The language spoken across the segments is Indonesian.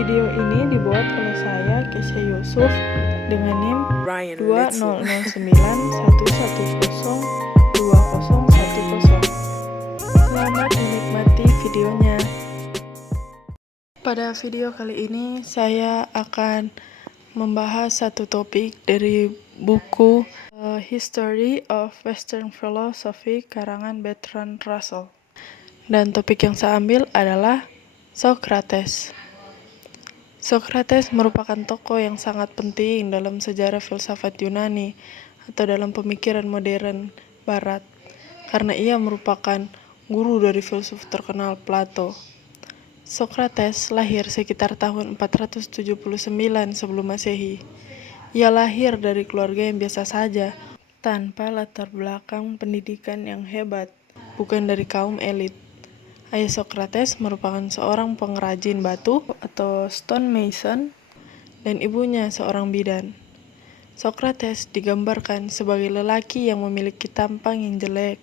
Video ini dibuat oleh saya, Kesha Yusuf, dengan NIM 200911020110. Selamat menikmati videonya. Pada video kali ini, saya akan membahas satu topik dari buku History of Western Philosophy karangan Bertrand Russell. Dan topik yang saya ambil adalah Socrates. Socrates merupakan tokoh yang sangat penting dalam sejarah filsafat Yunani atau dalam pemikiran modern Barat, karena ia merupakan guru dari filsuf terkenal Plato. Socrates lahir sekitar tahun 479 sebelum Masehi. Ia lahir dari keluarga yang biasa saja, tanpa latar belakang pendidikan yang hebat, bukan dari kaum elit. Ayah Socrates merupakan seorang pengrajin batu atau stonemason, dan ibunya seorang bidan. Socrates digambarkan sebagai lelaki yang memiliki tampang yang jelek,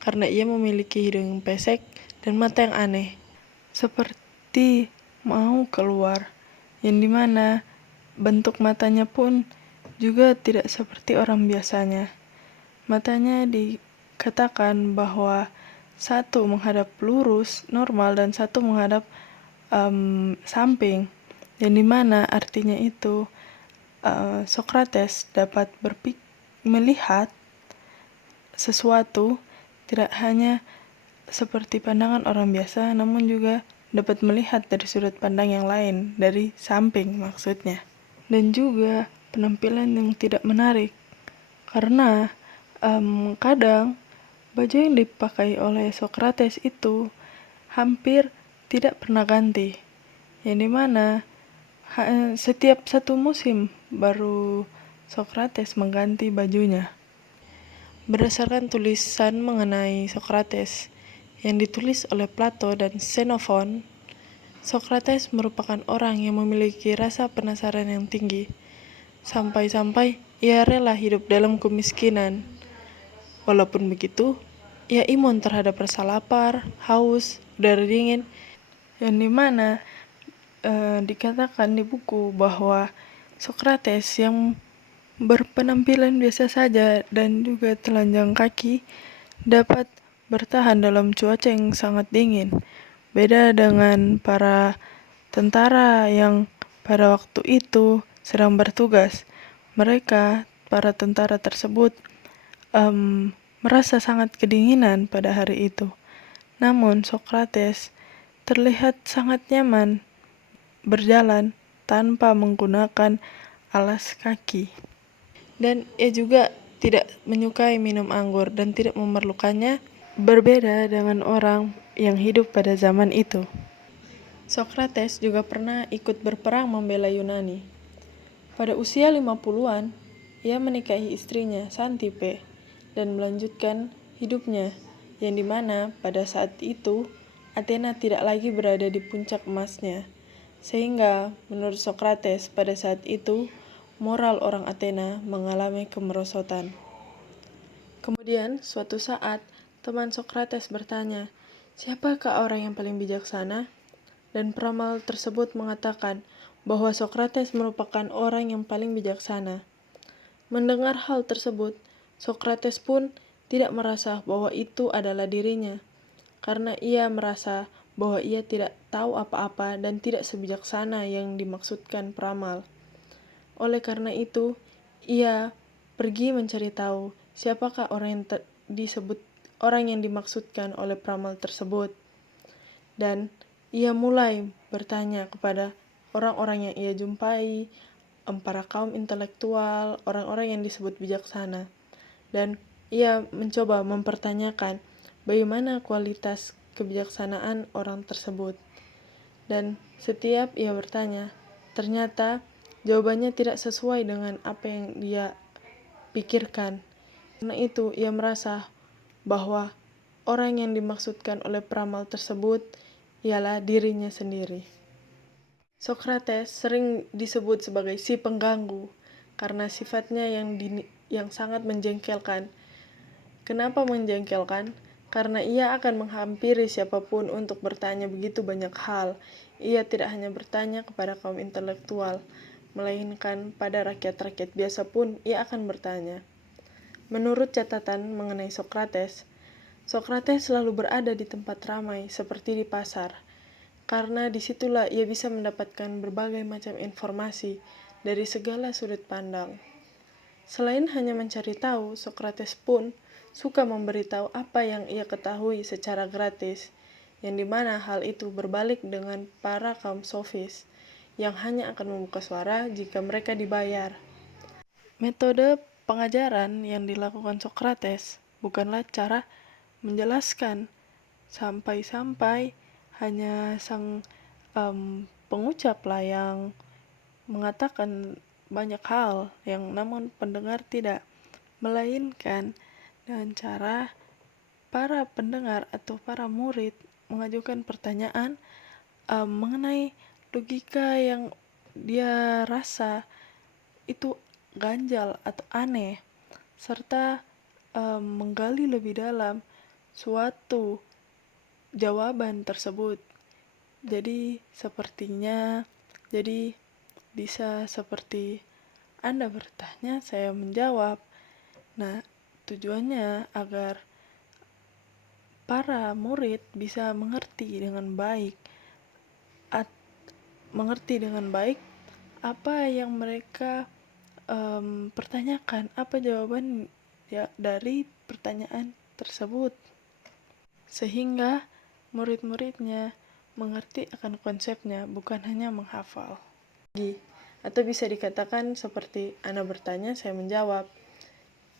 karena ia memiliki hidung yang pesek dan mata yang aneh, seperti mau keluar, yang dimana bentuk matanya pun juga tidak seperti orang biasanya. Matanya dikatakan bahwa satu menghadap lurus normal dan satu menghadap samping, yang dimana artinya itu Socrates dapat melihat sesuatu tidak hanya seperti pandangan orang biasa, namun juga dapat melihat dari sudut pandang yang lain, dari samping maksudnya. Dan juga penampilan yang tidak menarik, karena kadang baju yang dipakai oleh Socrates itu hampir tidak pernah ganti, yang dimana setiap satu musim baru Socrates mengganti bajunya. Berdasarkan tulisan mengenai Socrates yang ditulis oleh Plato dan Xenophon, Socrates merupakan orang yang memiliki rasa penasaran yang tinggi, sampai-sampai ia rela hidup dalam kemiskinan. Walaupun begitu, ia imun terhadap rasa lapar, haus, udara dingin, yang dimana dikatakan di buku bahwa Socrates yang berpenampilan biasa saja dan juga telanjang kaki dapat bertahan dalam cuaca yang sangat dingin. Beda dengan para tentara yang pada waktu itu sedang bertugas. Mereka, para tentara tersebut, merasa sangat kedinginan pada hari itu. Namun Socrates terlihat sangat nyaman berjalan tanpa menggunakan alas kaki. Dan ia juga tidak menyukai minum anggur dan tidak memerlukannya, berbeda dengan orang yang hidup pada zaman itu. Socrates juga pernah ikut berperang membela Yunani. Pada usia 50-an, ia menikahi istrinya Xanthippe dan melanjutkan hidupnya, yang dimana pada saat itu Athena tidak lagi berada di puncak emasnya, sehingga menurut Socrates pada saat itu moral orang Athena mengalami kemerosotan. Kemudian suatu saat teman Socrates bertanya, "Siapakah orang yang paling bijaksana?" Dan peramal tersebut mengatakan bahwa Socrates merupakan orang yang paling bijaksana. Mendengar hal tersebut, Socrates pun tidak merasa bahwa itu adalah dirinya, karena ia merasa bahwa ia tidak tahu apa-apa dan tidak sebijaksana yang dimaksudkan peramal. Oleh karena itu, ia pergi mencari tahu siapakah orang yang dimaksudkan oleh peramal tersebut. Dan ia mulai bertanya kepada orang-orang yang ia jumpai, para kaum intelektual, orang-orang yang disebut bijaksana. Dan ia mencoba mempertanyakan bagaimana kualitas kebijaksanaan orang tersebut. Dan setiap ia bertanya, ternyata jawabannya tidak sesuai dengan apa yang dia pikirkan. Karena itu ia merasa bahwa orang yang dimaksudkan oleh peramal tersebut ialah dirinya sendiri. Socrates sering disebut sebagai si pengganggu karena sifatnya yang sangat menjengkelkan. Kenapa menjengkelkan? karena ia akan menghampiri siapapun untuk bertanya begitu banyak hal. Ia tidak hanya bertanya kepada kaum intelektual, melainkan pada rakyat-rakyat biasa pun ia akan bertanya. Menurut catatan mengenai Sokrates, Sokrates selalu berada di tempat ramai seperti di pasar, karena disitulah ia bisa mendapatkan berbagai macam informasi dari segala sudut pandang. Selain hanya mencari tahu, Sokrates pun suka memberitahu apa yang ia ketahui secara gratis, yang dimana hal itu berbalik dengan para kaum sofis, yang hanya akan membuka suara jika mereka dibayar. Metode pengajaran yang dilakukan Sokrates bukanlah cara menjelaskan sampai-sampai hanya sang pengucap lah yang mengatakan banyak hal yang namun pendengar tidak, melainkan dengan cara para pendengar atau para murid mengajukan pertanyaan mengenai logika yang dia rasa itu ganjal atau aneh, serta menggali lebih dalam suatu jawaban tersebut. Jadi bisa seperti Anda bertanya, saya menjawab. Nah, tujuannya agar para murid bisa mengerti dengan baik apa yang mereka pertanyakan, apa jawaban dari pertanyaan tersebut, sehingga murid-muridnya mengerti akan konsepnya, bukan hanya menghafal. Atau bisa dikatakan seperti Anda bertanya, saya menjawab.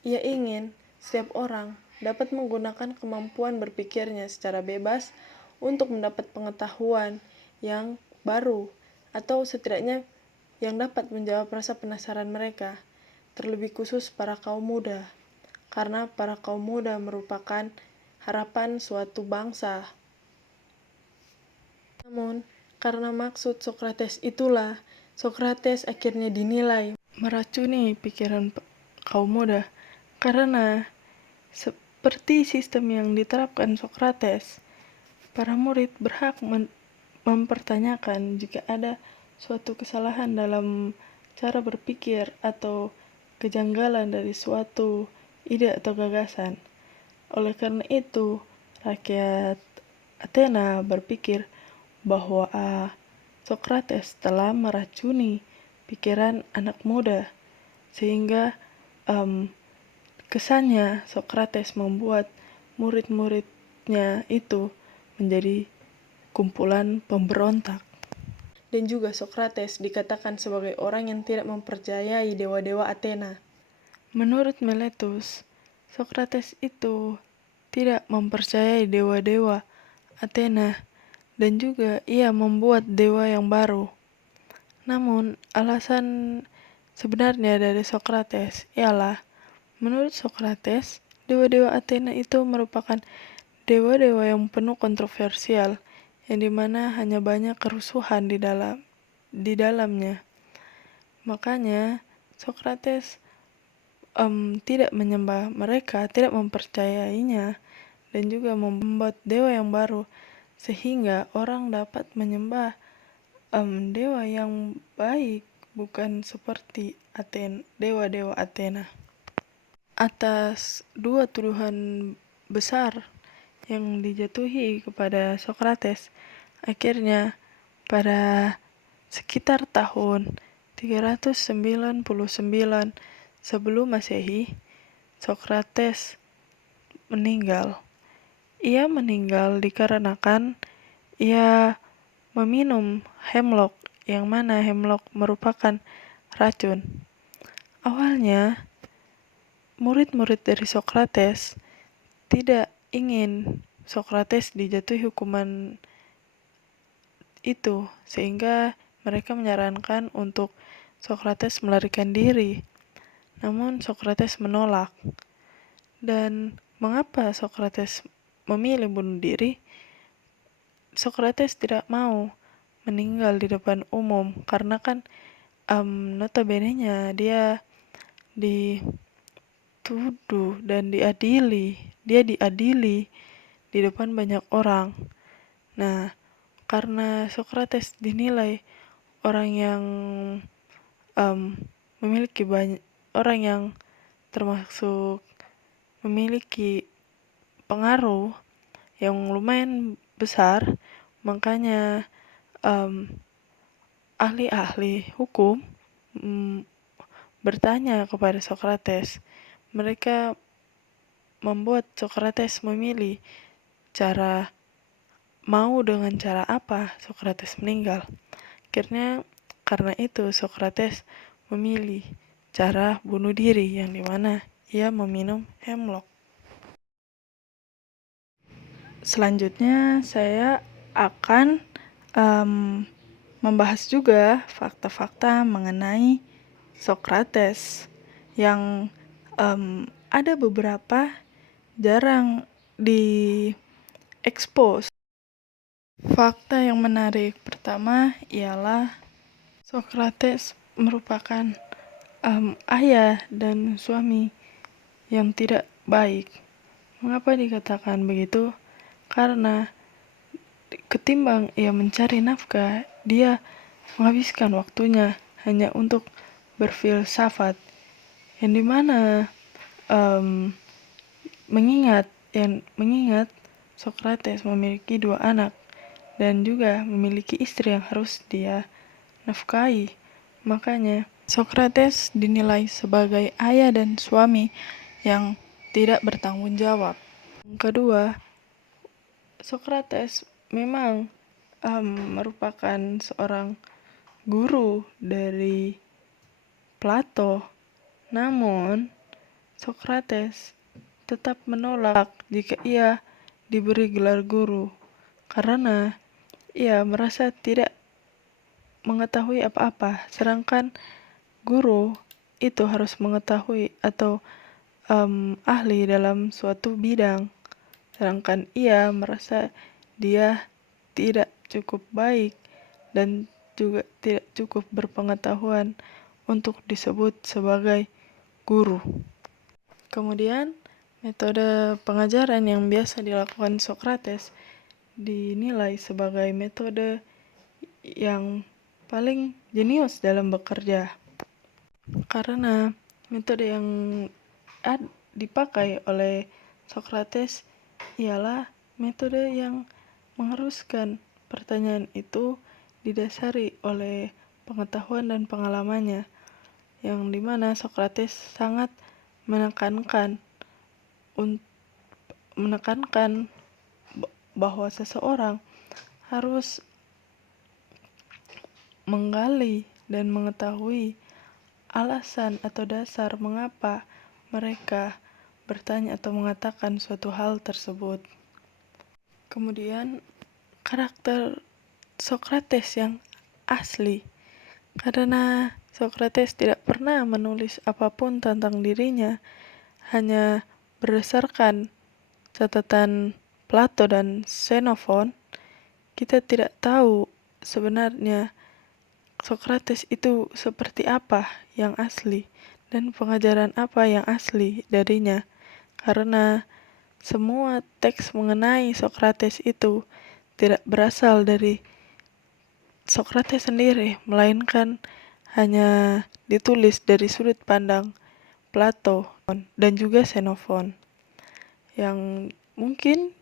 Ia ingin setiap orang dapat menggunakan kemampuan berpikirnya secara bebas untuk mendapat pengetahuan yang baru, atau setidaknya yang dapat menjawab rasa penasaran mereka, terlebih khusus para kaum muda, karena para kaum muda merupakan harapan suatu bangsa. Namun, karena maksud Sokrates itulah, Sokrates akhirnya dinilai meracuni pikiran kaum muda, karena seperti sistem yang diterapkan Sokrates, para murid berhak mempertanyakan jika ada suatu kesalahan dalam cara berpikir atau kejanggalan dari suatu ide atau gagasan. Oleh karena itu, rakyat Athena berpikir bahwa Sokrates telah meracuni pikiran anak muda, sehingga kesannya Sokrates membuat murid-muridnya itu menjadi kumpulan pemberontak. Dan juga Sokrates dikatakan sebagai orang yang tidak mempercayai dewa-dewa Athena. Menurut Meletus, Sokrates itu tidak mempercayai dewa-dewa Athena, dan juga ia membuat dewa yang baru. Namun, alasan sebenarnya dari Sokrates ialah, menurut Sokrates, dewa-dewa Athena itu merupakan dewa-dewa yang penuh kontroversial, yang dimana hanya banyak kerusuhan di dalamnya. Makanya Sokrates tidak menyembah mereka, tidak mempercayainya, dan juga membuat dewa yang baru, sehingga orang dapat menyembah dewa yang baik, bukan seperti dewa-dewa Athena. Atas dua tuduhan besar yang dijatuhi kepada Sokrates, akhirnya pada sekitar tahun 399 sebelum Masehi, Sokrates meninggal. Ia meninggal dikarenakan ia meminum hemlock, yang mana hemlock merupakan racun. Awalnya, murid-murid dari Sokrates tidak ingin Sokrates dijatuhi hukuman itu, sehingga mereka menyarankan untuk Sokrates melarikan diri. Namun Sokrates menolak. Dan mengapa Sokrates memilih bunuh diri? Sokrates tidak mau meninggal di depan umum, karena kan notabene-nya dia dituduh dan diadili di depan banyak orang. Nah, karena Socrates dinilai orang yang memiliki banyak orang yang termasuk memiliki pengaruh yang lumayan besar, makanya ahli-ahli hukum bertanya kepada Socrates. Mereka membuat Socrates memilih mau dengan cara apa Socrates meninggal. Akhirnya karena itu Socrates memilih cara bunuh diri yang dimana ia meminum hemlock. Selanjutnya saya akan membahas juga fakta-fakta mengenai Socrates yang ada beberapa jarang di-expose. Fakta yang menarik pertama ialah Socrates merupakan ayah dan suami yang tidak baik. Mengapa dikatakan begitu? Karena ketimbang ia mencari nafkah, dia menghabiskan waktunya hanya untuk berfilsafat, yang dimana mengingat Socrates memiliki 2 anak dan juga memiliki istri yang harus dia nafkahi. Makanya Socrates dinilai sebagai ayah dan suami yang tidak bertanggung jawab. Yang kedua, Socrates memang merupakan seorang guru dari Plato, namun Socrates tetap menolak jika ia diberi gelar guru karena ia merasa tidak mengetahui apa-apa, sedangkan guru itu harus mengetahui atau ahli dalam suatu bidang, sedangkan ia merasa dia tidak cukup baik dan juga tidak cukup berpengetahuan untuk disebut sebagai guru. Kemudian metode pengajaran yang biasa dilakukan Socrates dinilai sebagai metode yang paling jenius dalam bekerja, karena metode yang dipakai oleh Socrates ialah metode yang mengharuskan pertanyaan itu didasari oleh pengetahuan dan pengalamannya, yang dimana Socrates sangat menekankan bahwa seseorang harus menggali dan mengetahui alasan atau dasar mengapa mereka bertanya atau mengatakan suatu hal tersebut. Kemudian karakter Socrates yang asli, karena Socrates tidak pernah menulis apapun tentang dirinya, hanya berdasarkan catatan Plato dan Xenophon, kita tidak tahu sebenarnya Socrates itu seperti apa yang asli dan pengajaran apa yang asli darinya, karena semua teks mengenai Socrates itu tidak berasal dari Socrates sendiri, melainkan hanya ditulis dari sudut pandang Plato dan juga Xenophon, yang mungkin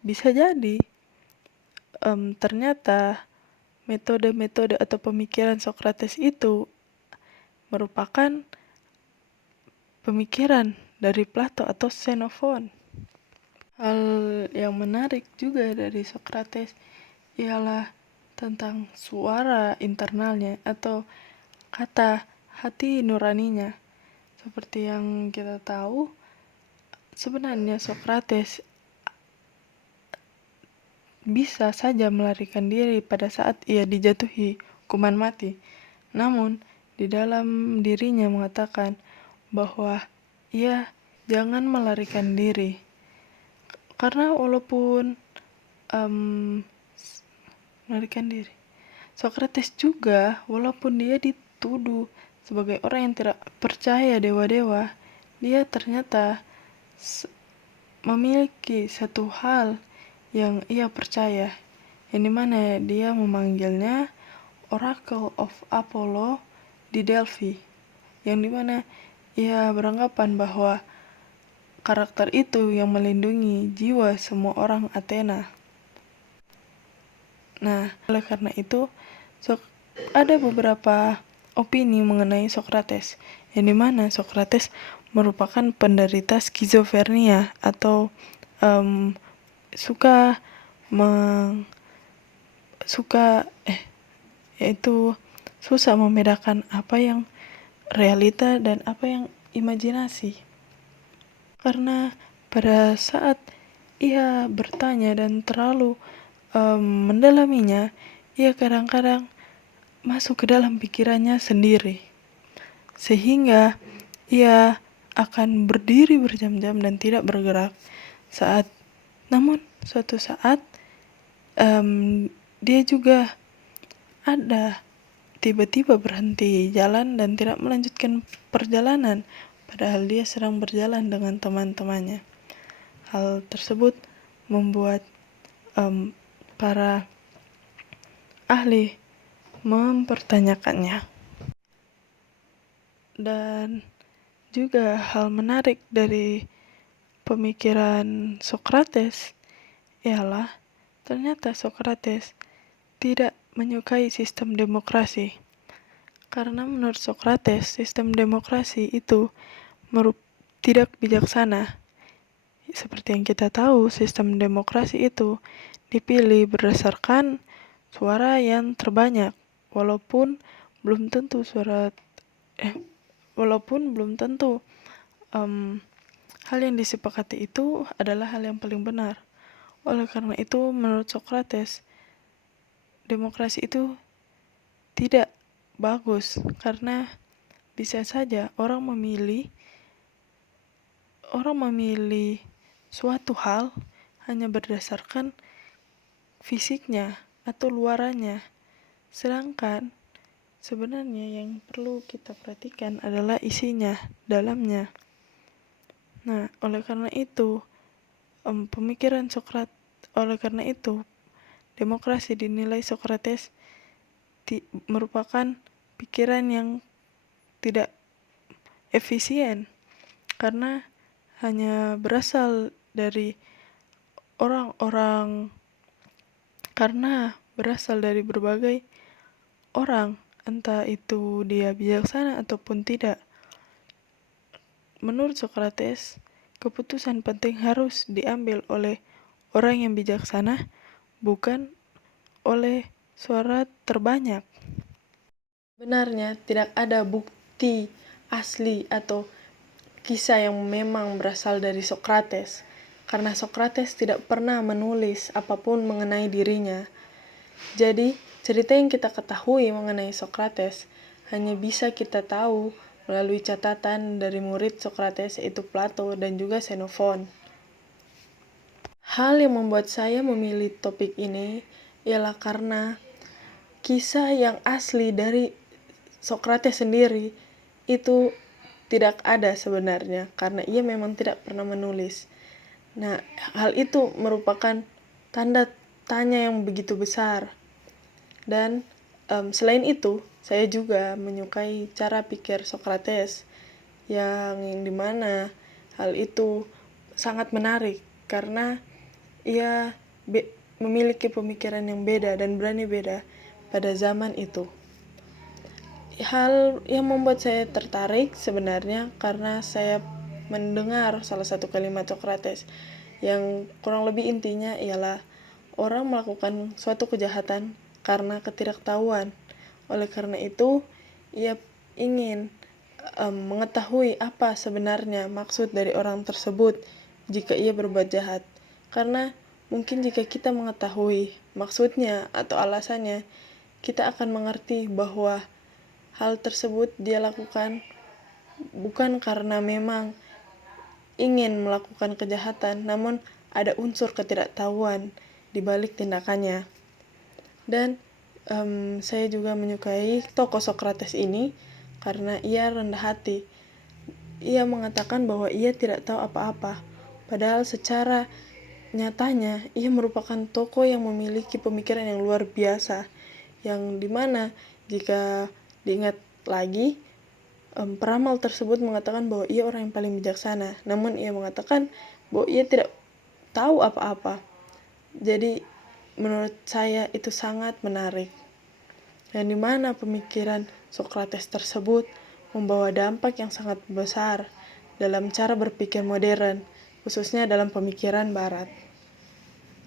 bisa jadi ternyata metode-metode atau pemikiran Socrates itu merupakan pemikiran dari Plato atau Xenophon. Hal yang menarik juga dari Socrates ialah tentang suara internalnya atau kata hati nuraninya. Seperti yang kita tahu, sebenarnya Socrates bisa saja melarikan diri pada saat ia dijatuhi hukuman mati. Namun, di dalam dirinya mengatakan bahwa ia jangan melarikan diri. Karena walaupun melarikan diri, Socrates juga walaupun dia dituduh sebagai orang yang tidak percaya dewa-dewa, dia ternyata memiliki satu hal yang ia percaya, yang dimana dia memanggilnya Oracle of Apollo di Delphi, yang dimana ia beranggapan bahwa karakter itu yang melindungi jiwa semua orang Athena. Nah, oleh karena itu, ada beberapa opini mengenai Socrates, yang dimana Socrates merupakan penderita skizofrenia atau yaitu susah membedakan apa yang realita dan apa yang imajinasi. Karena pada saat ia bertanya dan terlalu mendalaminya, ia kadang-kadang masuk ke dalam pikirannya sendiri, sehingga ia akan berdiri berjam-jam dan tidak bergerak. Namun suatu saat dia juga ada tiba-tiba berhenti jalan dan tidak melanjutkan perjalanan, padahal dia sedang berjalan dengan teman-temannya. Hal tersebut membuat para ahli mempertanyakannya. Dan juga hal menarik dari pemikiran Socrates ialah ternyata Socrates tidak menyukai sistem demokrasi. Karena menurut Socrates, sistem demokrasi itu tidak bijaksana. Seperti yang kita tahu, sistem demokrasi itu dipilih berdasarkan suara yang terbanyak, walaupun belum tentu hal yang disepakati itu adalah hal yang paling benar. Oleh karena itu, menurut Socrates, demokrasi itu tidak bagus karena bisa saja orang memilih suatu hal hanya berdasarkan fisiknya atau luarannya, sedangkan sebenarnya yang perlu kita perhatikan adalah isinya, dalamnya. Nah, oleh karena itu demokrasi dinilai Socrates merupakan pikiran yang tidak efisien karena hanya berasal dari berbagai orang, entah itu dia bijaksana ataupun tidak. Menurut Socrates, keputusan penting harus diambil oleh orang yang bijaksana, bukan oleh suara terbanyak. Benarnya tidak ada bukti asli atau kisah yang memang berasal dari Socrates, karena Socrates tidak pernah menulis apapun mengenai dirinya. Jadi, cerita yang kita ketahui mengenai Socrates hanya bisa kita tahu melalui catatan dari murid Socrates yaitu Plato dan juga Xenophon. Hal yang membuat saya memilih topik ini ialah karena kisah yang asli dari Socrates sendiri itu tidak ada sebenarnya karena ia memang tidak pernah menulis. Nah, hal itu merupakan tanda tanya yang begitu besar. Dan selain itu, saya juga menyukai cara pikir Socrates yang dimana hal itu sangat menarik karena ia memiliki pemikiran yang beda dan berani beda pada zaman itu. Hal yang membuat saya tertarik sebenarnya karena saya mendengar salah satu kalimat Socrates yang kurang lebih intinya ialah orang melakukan suatu kejahatan karena ketidaktahuan. Oleh karena itu, ia ingin mengetahui apa sebenarnya maksud dari orang tersebut jika ia berbuat jahat. Karena mungkin jika kita mengetahui maksudnya atau alasannya, kita akan mengerti bahwa hal tersebut dia lakukan bukan karena memang ingin melakukan kejahatan, namun ada unsur ketidaktahuan di balik tindakannya. Dan saya juga menyukai tokoh Socrates ini karena ia rendah hati. Ia mengatakan bahwa ia tidak tahu apa-apa, Padahal secara nyatanya ia merupakan tokoh yang memiliki pemikiran yang luar biasa, yang dimana jika diingat lagi, peramal tersebut mengatakan bahwa ia orang yang paling bijaksana, namun ia mengatakan bahwa ia tidak tahu apa-apa. Jadi menurut saya itu sangat menarik, dan dimana pemikiran Socrates tersebut membawa dampak yang sangat besar dalam cara berpikir modern, khususnya dalam pemikiran barat.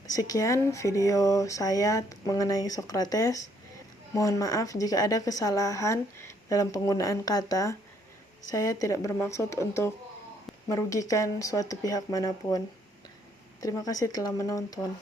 Sekian video saya mengenai Socrates. Mohon maaf jika ada kesalahan dalam penggunaan kata. Saya tidak bermaksud untuk merugikan suatu pihak manapun. Terima kasih telah menonton.